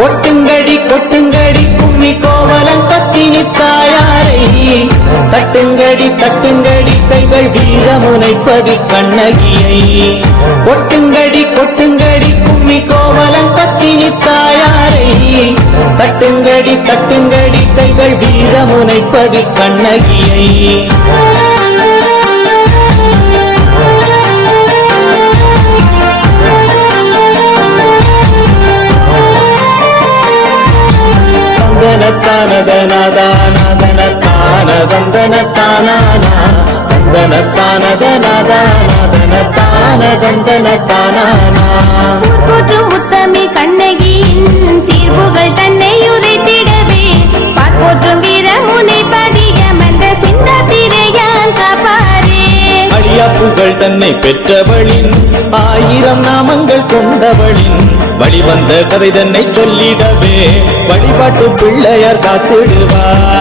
கொட்டுங்கடி கொட்டுங்கடி கும்மி கோவலன் பத்தினி தாயாரை தட்டுங்கடி தட்டுங்கடி கைகள் வீரமுனைப்பதி கண்ணகியை. கொட்டுங்கடி கொட்டுங்கடி கும்மி கோவலன் பத்தினி தாயாரை தட்டுங்கடி தட்டுங்கடி கைகள் வீரமுனைப்பதி கண்ணகியை. தானத நாதா நாதன தான தந்தன தானானா தந்தன தானத நாதா நாதன தான தந்தன முத்தமி கண்ணகியின் சீர்புகள் தன்னை உரைத்திடவே. பார்ப்போற்றும் வீரமுனை பதியமர்ந்த சிந்தாத்திரையான் காப்பாரே. அழியா புகழ் தன்னை பெற்றவளின் வழிவந்த கதை தன்னை சொல்லிடவே வழிபாட்டு பிள்ளையார் காத்திடுவார்.